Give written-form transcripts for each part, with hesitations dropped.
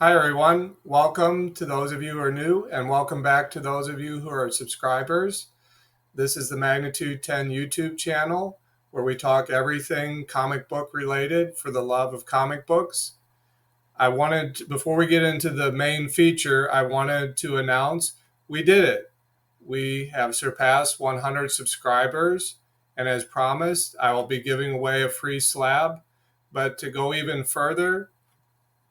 Hi, everyone. Welcome to those of you who are new, and welcome back to those of you who are subscribers. This is the Magnitude 10 YouTube channel where we talk everything comic book related for the love of comic books. Before we get into the main feature, I wanted to announce we did it. We have surpassed 100 subscribers, and as promised, I will be giving away a free slab. But to go even further,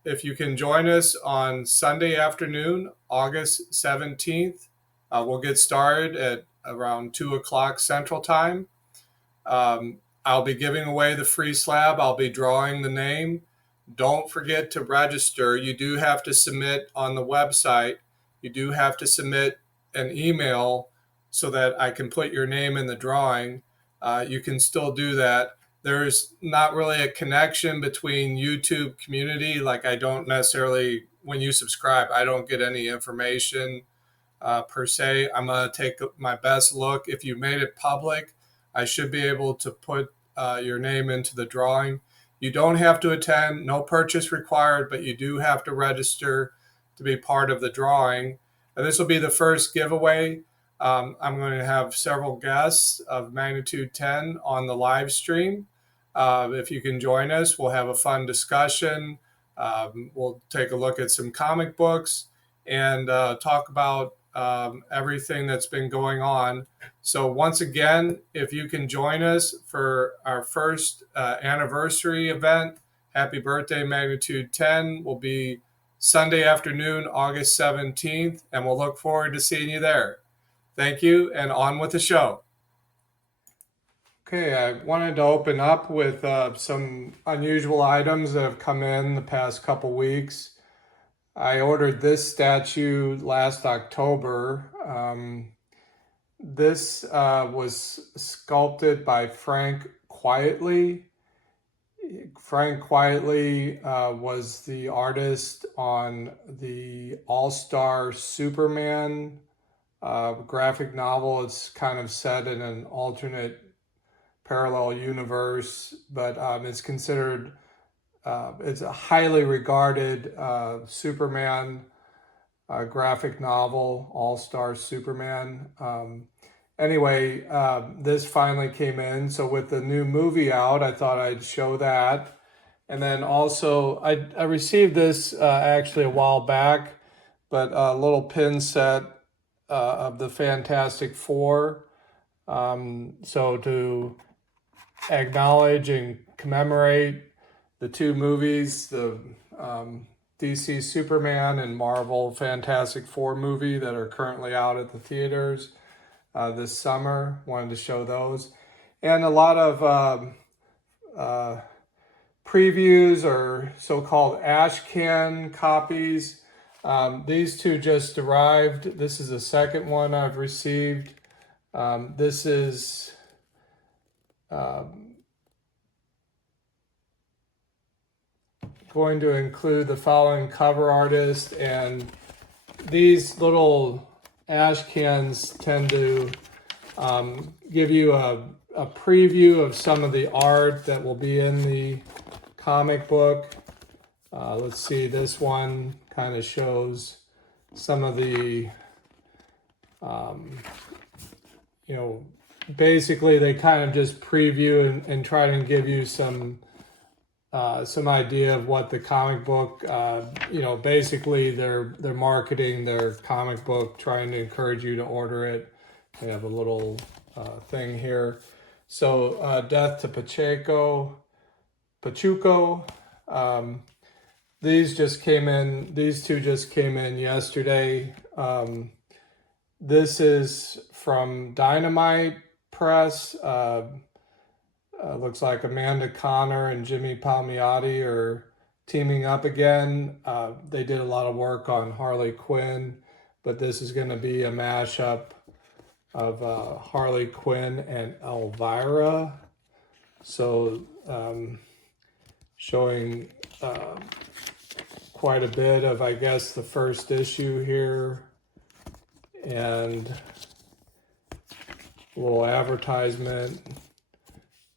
if you can join us on Sunday afternoon, August 17th, we'll get started at around 2 o'clock Central Time. I'll be giving away the free slab. I'll be drawing the name. Don't forget to register. You do have to submit on the website. You do have to submit an email so that I can put your name in the drawing. You can still do that. There's not really a connection between YouTube community. Like, I don't necessarily, when you subscribe, I don't get any information per se. I'm going to take my best look. If you made it public, I should be able to put your name into the drawing. You don't have to attend, no purchase required, but you do have to register to be part of the drawing. And this will be the first giveaway. I'm going to have several guests of Magnitude 10 on the live stream. If you can join us, we'll have a fun discussion. We'll take a look at some comic books and talk about everything that's been going on. So once again, if you can join us for our first anniversary event, happy birthday, Magnitude 10, will be Sunday afternoon, August 17th, and we'll look forward to seeing you there. Thank you, and on with the show. Okay, I wanted to open up with some unusual items that have come in the past couple weeks. I ordered this statue last October. This was sculpted by Frank Quietly. Frank Quietly was the artist on the All-Star Superman graphic novel. It's kind of set in an alternate parallel universe, but it's considered, it's a highly regarded Superman graphic novel, All-Star Superman. Anyway, this finally came in. So with the new movie out, I thought I'd show that. And then also, I received this actually a while back, but a little pin set of the Fantastic Four. So to acknowledge and commemorate the two movies, the DC Superman and Marvel Fantastic Four movie that are currently out at the theaters this summer. Wanted to show those. And a lot of previews or so-called ashcan copies. These two just arrived. This is the second one I've received. This is going to include the following cover artist, and these little ash cans tend to give you a preview of some of the art that will be in the comic book. Let's see, this one kind of shows some of the, basically they kind of just preview and try to give you some idea of what the comic book, basically they're marketing their comic book, trying to encourage you to order it. They have a little thing here. So Death to Pachuco. These just came in. These two just came in yesterday. This is from Dynamite Press. Looks like Amanda Conner and Jimmy Palmiotti are teaming up again. They did a lot of work on Harley Quinn, but this is going to be a mashup of Harley Quinn and Elvira. So showing quite a bit of, I guess, the first issue here, and a little advertisement.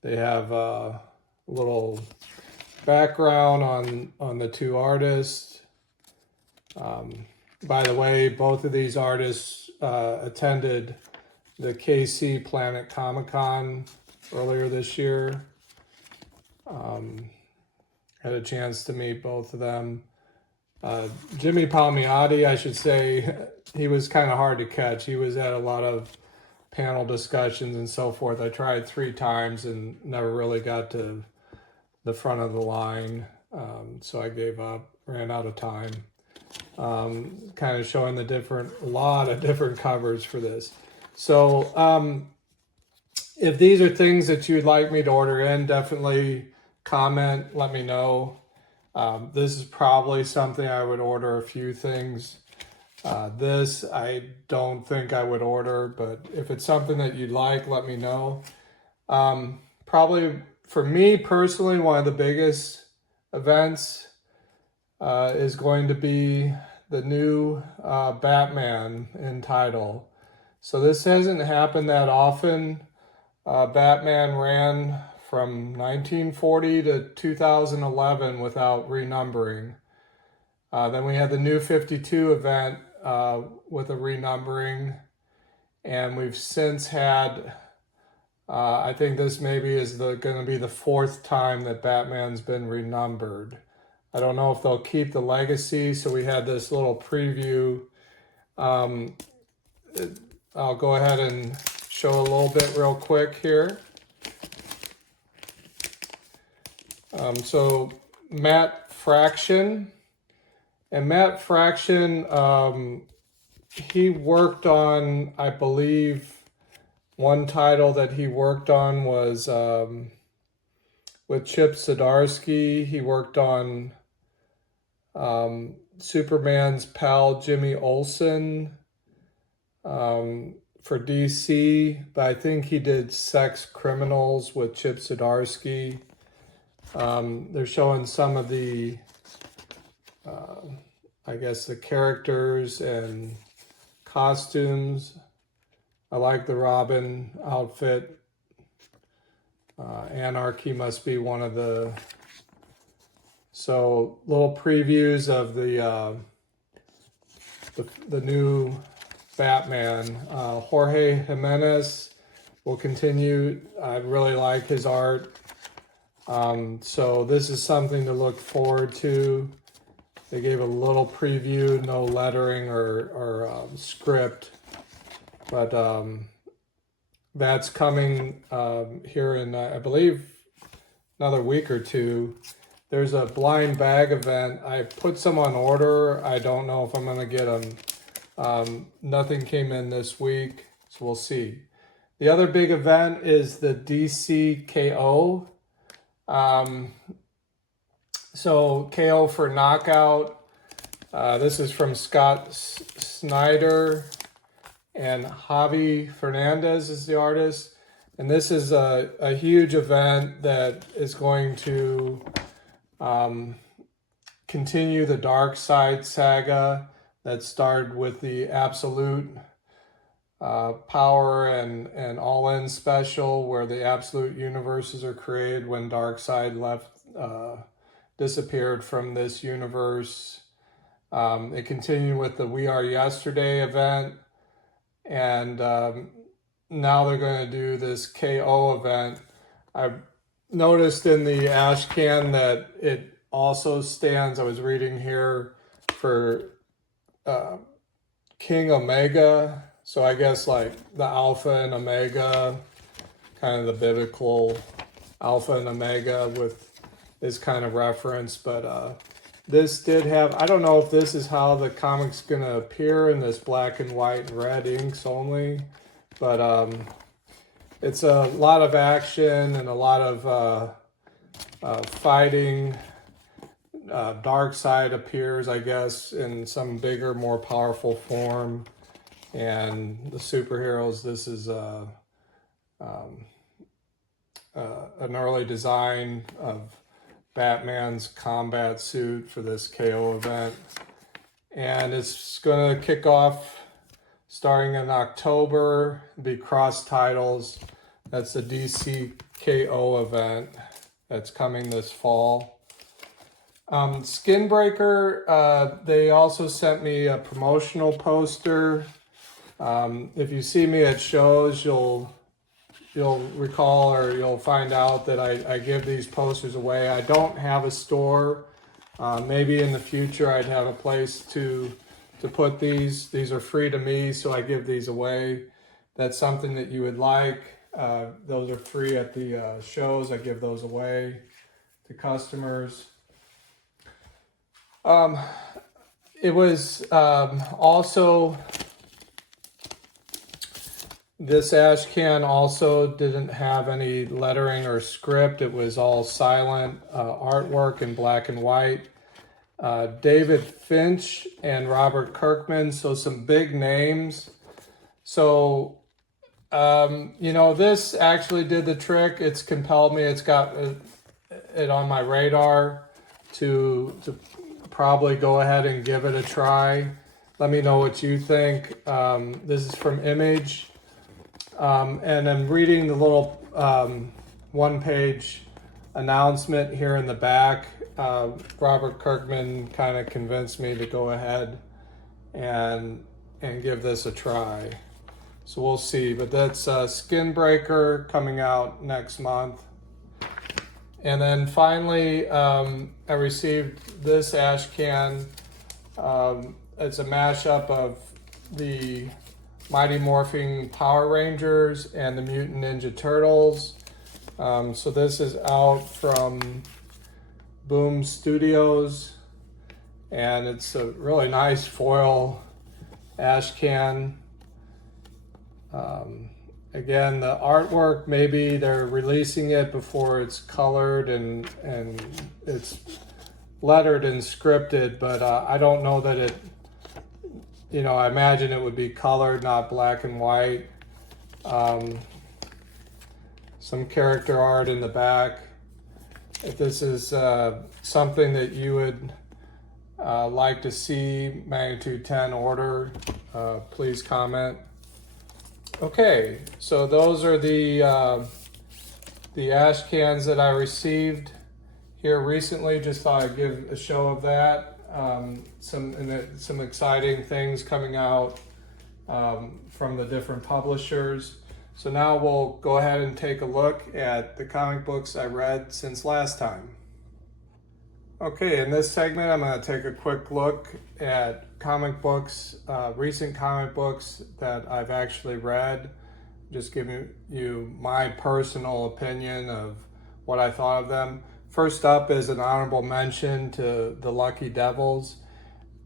They have a little background on the two artists. By the way, both of these artists attended the KC Planet Comic Con earlier this year. Had a chance to meet both of them. Jimmy Palmiotti, I should say, he was kind of hard to catch. He was at a lot of panel discussions and so forth. I tried 3 times and never really got to the front of the line. So I gave up, ran out of time. Kind of showing a lot of different covers for this. So if these are things that you'd like me to order in, definitely comment, let me know. This is probably something I would order a few things. This I don't think I would order, but if it's something that you'd like, let me know. Probably for me personally, one of the biggest events is going to be the new Batman in title. So this hasn't happened that often. Batman ran from 1940 to 2011 without renumbering. Then we had the New 52 event with a renumbering, and we've since had, I think this maybe is going to be the 4th time that Batman's been renumbered. I don't know if they'll keep the legacy, so we had this little preview. I'll go ahead and show a little bit real quick here. So Matt Fraction, and Matt Fraction, he worked on, I believe, one title that he worked on was with Chip Zdarsky. He worked on Superman's pal Jimmy Olsen for DC, but I think he did Sex Criminals with Chip Zdarsky. They're showing some of the, I guess, the characters and costumes. I like the Robin outfit. Anarchy must be one of the... So little previews of the new Batman. Jorge Jimenez will continue. I really like his art. So this is something to look forward to. They gave a little preview, no lettering or script, but that's coming here in, I believe, another week or 2. There's a blind bag event. I put some on order. I don't know if I'm going to get them. Nothing came in this week, so we'll see. The other big event is the DC KO. So KO for Knockout. This is from Scott Snyder, and Javi Fernandez is the artist. And this is a huge event that is going to continue the Darkseid saga that started with the Absolute Power and All-In special, where the Absolute universes are created when Darkseid disappeared from this universe. It continued with the We Are Yesterday event, and now they're going to do this KO event. I've noticed in the ash can that it also stands, I was reading here, for King Omega. So I guess like the Alpha and Omega, kind of the biblical Alpha and Omega with this kind of reference. But this did have, I don't know if this is how the comic's going to appear in this black and white and red inks only. But it's a lot of action and a lot of fighting. Darkseid appears, I guess, in some bigger, more powerful form. And the superheroes, this is an early design of Batman's combat suit for this KO event. And it's going to kick off starting in October, be cross titles. That's the DC KO event that's coming this fall. Skinbreaker, they also sent me a promotional poster. If you see me at shows, you'll recall, or you'll find out that I give these posters away. I don't have a store. Maybe in the future I'd have a place to put these. These are free to me, so I give these away. That's something that you would like. Those are free at the shows. I give those away to customers. It was also, this ash can also didn't have any lettering or script. It was all silent artwork in black and white. David Finch and Robert Kirkman, so some big names. So, this actually did the trick. It's compelled me. It's got it on my radar to probably go ahead and give it a try. Let me know what you think. This is from Image. And I'm reading the little one-page announcement here in the back. Robert Kirkman kind of convinced me to go ahead and give this a try. So we'll see. But that's Skinbreaker coming out next month. And then finally, I received this ash can. It's a mashup of the Mighty Morphin Power Rangers and the Mutant Ninja Turtles. So this is out from Boom Studios, and it's a really nice foil ash can. Again, the artwork, maybe they're releasing it before it's colored and it's lettered and scripted, but I don't know that it, I imagine it would be colored, not black and white. Some character art in the back. If this is something that you would like to see Magnitude 10 order, please comment. Okay, so those are the ash cans that I received here recently. Just thought I'd give a show of that. Some exciting things coming out from the different publishers. So now we'll go ahead and take a look at the comic books I read since last time. Okay, in this segment, I'm going to take a quick look at comic books, recent comic books that I've actually read. Just giving you my personal opinion of what I thought of them. First up is an honorable mention to The Lucky Devils.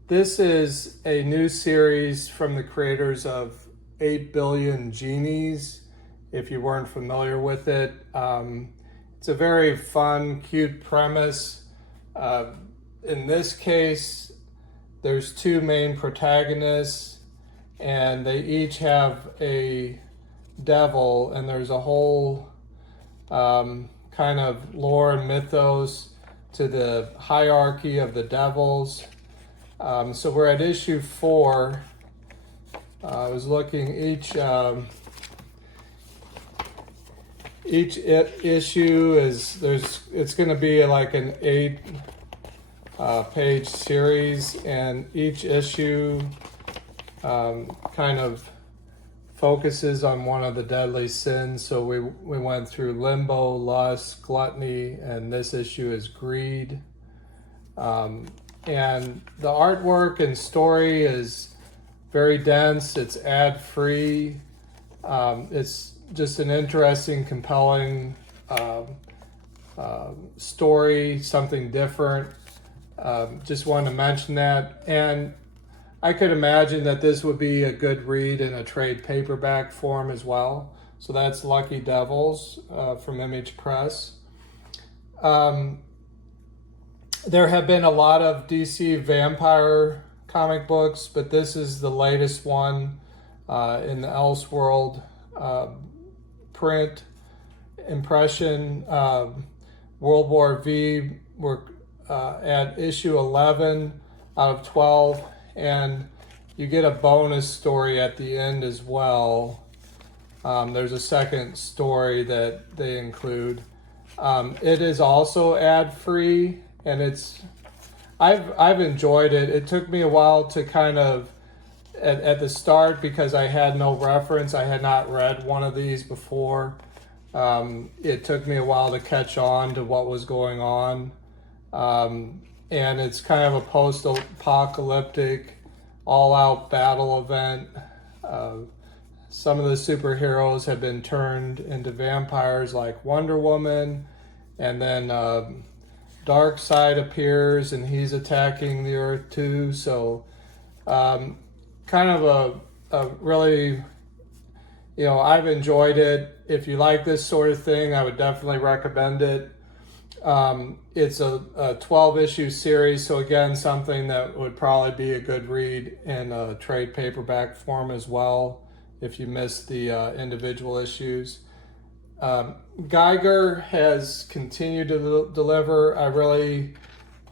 This is a new series from the creators of 8 Billion Genies, if you weren't familiar with it. It's a very fun, cute premise. In this case, there's two main protagonists, and they each have a devil, and there's a whole kind of lore and mythos to the hierarchy of the devils. So we're at issue 4. I was looking each issue is it's going to be like an 8-page series, and each issue kind of focuses on one of the deadly sins. So we went through limbo, lust, gluttony, and this issue is greed. And the artwork and story is very dense. It's ad-free. It's just an interesting, compelling story, something different. Just wanted to mention that. And I could imagine that this would be a good read in a trade paperback form as well. So that's Lucky Devils from Image Press. There have been a lot of DC vampire comic books, but this is the latest one in the Elseworld print impression. World War V, we're at issue 11 out of 12, and you get a bonus story at the end as well. There's a second story that they include. It is also ad-free, and it's I've enjoyed it. It took me a while to kind of at the start because I had no reference. I had not read one of these before. It took me a while to catch on to what was going on. And it's kind of a post-apocalyptic, all-out battle event. Some of the superheroes have been turned into vampires like Wonder Woman, and then Darkseid appears and he's attacking the Earth too. So kind of a really, I've enjoyed it. If you like this sort of thing, I would definitely recommend it. It's a 12-issue series, so again, something that would probably be a good read in a trade paperback form as well, if you missed the individual issues. Geiger has continued to deliver. I really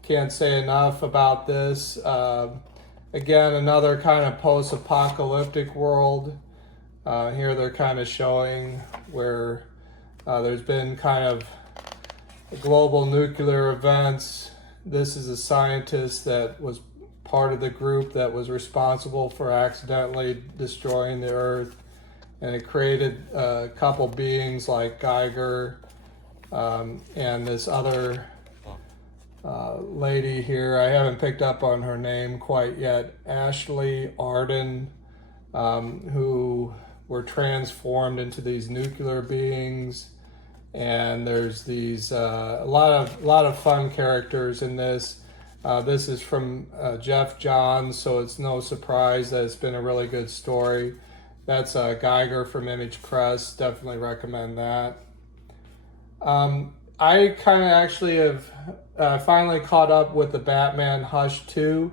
can't say enough about this. Again, another kind of post-apocalyptic world. Here they're kind of showing where there's been kind of global nuclear events. This is a scientist that was part of the group that was responsible for accidentally destroying the Earth, and it created a couple beings like Geiger and this other lady here. I haven't picked up on her name quite yet. Ashley Arden, who were transformed into these nuclear beings. And there's these a lot of fun characters in this. This is from Jeff Johns, so it's no surprise that it's been a really good story. That's Geiger from Image Press. Definitely recommend that. I kind of actually have finally caught up with the Batman Hush 2.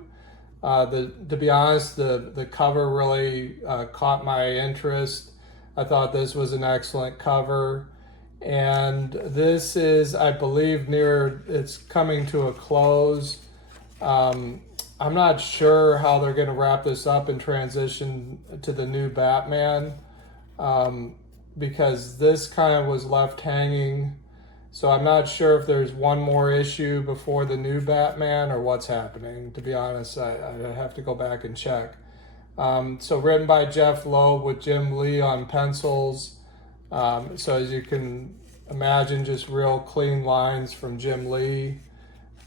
To be honest, the cover really caught my interest. I thought this was an excellent cover. And this is, I believe, it's coming to a close. I'm not sure how they're going to wrap this up and transition to the new Batman, because this kind of was left hanging. So I'm not sure if there's one more issue before the new Batman or what's happening. To be honest, I have to go back and check. So written by Jeff Loeb with Jim Lee on pencils. So as you can imagine, just real clean lines from Jim Lee.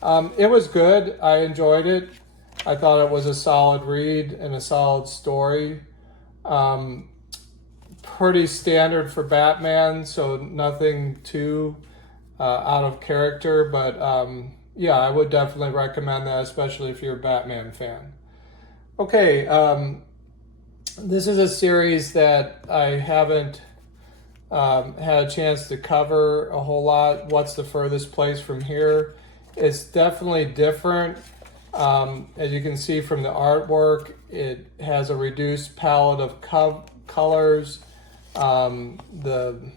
It was good. I enjoyed it. I thought it was a solid read and a solid story. Pretty standard for Batman, so nothing too out of character. But yeah, I would definitely recommend that, especially if you're a Batman fan. Okay, this is a series that I haven't had a chance to cover a whole lot. What's the Furthest Place from Here? It's definitely different. As you can see from the artwork, it has a reduced palette of colors. The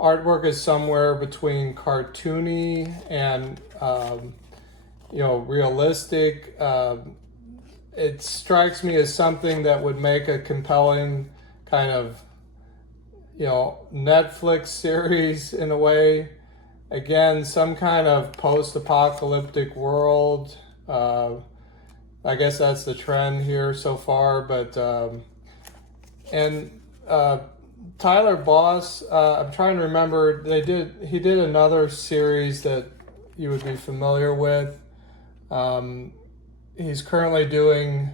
artwork is somewhere between cartoony and realistic. It strikes me as something that would make a compelling kind of Netflix series in a way. Again, some kind of post-apocalyptic world. I guess that's the trend here so far. But Tyler Boss, I'm trying to remember. He did another series that you would be familiar with. He's currently doing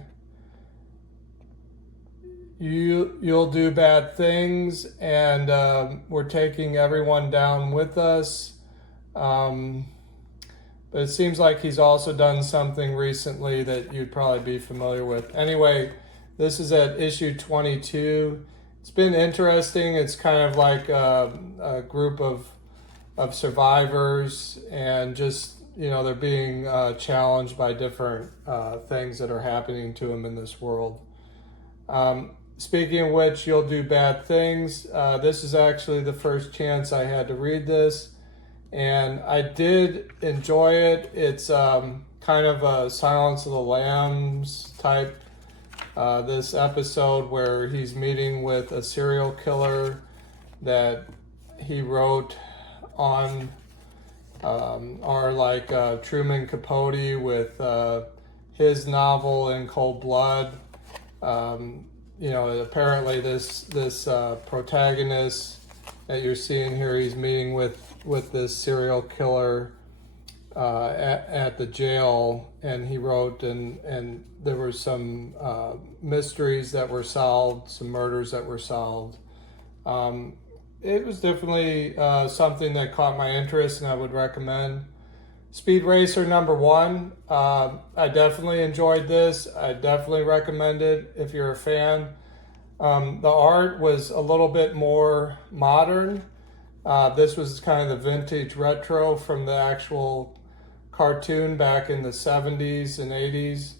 You'll Do Bad Things, and we're taking everyone down with us. But it seems like he's also done something recently that you'd probably be familiar with. Anyway, this is at issue 22. It's been interesting. It's kind of like a group of survivors, and just they're being challenged by different things that are happening to them in this world. Speaking of which, You'll Do Bad Things. This is actually the first chance I had to read this, and I did enjoy it. It's kind of a Silence of the Lambs type. This episode where he's meeting with a serial killer that he wrote on are like Truman Capote with his novel In Cold Blood. Apparently this protagonist that you're seeing here, he's meeting with this serial killer at the jail, and he wrote, and there were some mysteries that were solved, some murders that were solved. It was definitely something that caught my interest, and I would recommend. Speed Racer #1. I definitely enjoyed this. I definitely recommend it if you're a fan. The art was a little bit more modern. This was kind of the vintage retro from the actual cartoon back in the 70s and 80s,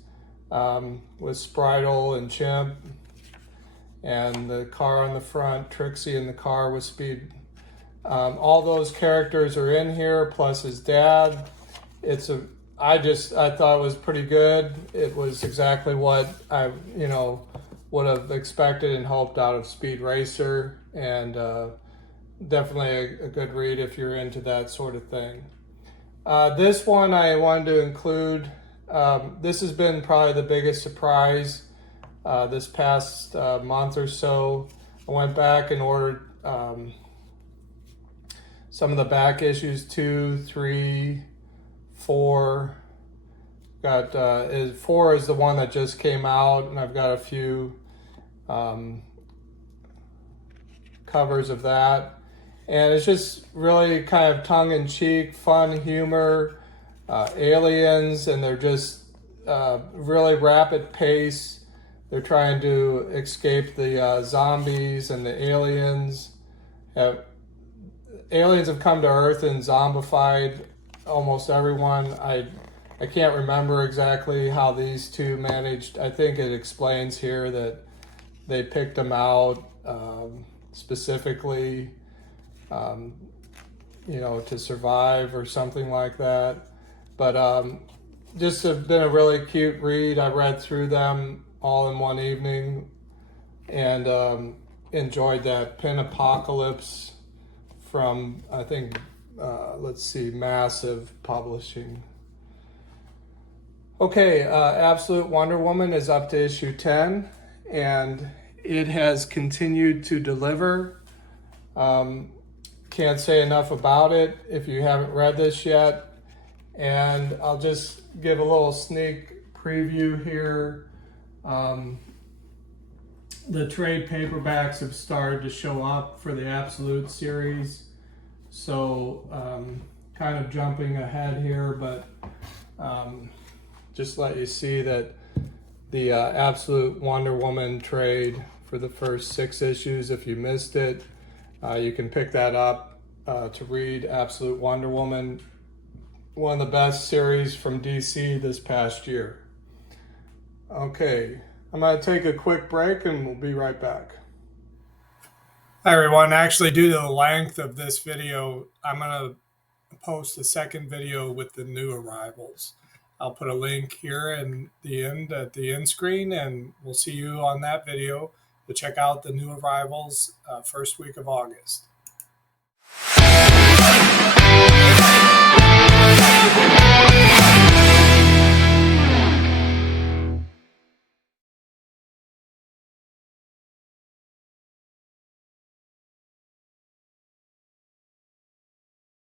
with Spritle and Chimp, and the car on the front, Trixie in the car with Speed. All those characters are in here, plus his dad. I thought it was pretty good. It was exactly what I, would have expected and hoped out of Speed Racer, and definitely a good read if you're into that sort of thing. This one I wanted to include. This has been probably the biggest surprise this past month or so. I went back and ordered some of the back issues, 2, 3, 4. Got 4 is the one that just came out, and I've got a few covers of that. And it's just really kind of tongue-in-cheek, fun humor, aliens, and they're just really rapid pace. They're trying to escape the zombies and the aliens. Aliens have come to Earth and zombified almost everyone. I can't remember exactly how these two managed. I think it explains here that they picked them out specifically, to survive or something like that. But just have been a really cute read. I read through them all in one evening, and enjoyed that. Pin Apocalypse from, I think, Massive Publishing. Okay, Absolute Wonder Woman is up to issue 10, and it has continued to deliver. Can't say enough about it if you haven't read this yet. And I'll just give a little sneak preview here. The trade paperbacks have started to show up for the Absolute series. So kind of jumping ahead here, but just let you see that the Absolute Wonder Woman trade for the first 6 issues, if you missed it, you can pick that up to read Absolute Wonder Woman, one of the best series from DC this past year. Okay, I'm going to take a quick break and we'll be right back. Hi everyone, actually due to the length of this video, I'm going to post a second video with the new arrivals. I'll put a link here in the end at the end screen, and we'll see you on that video to check out the new arrivals first week of August.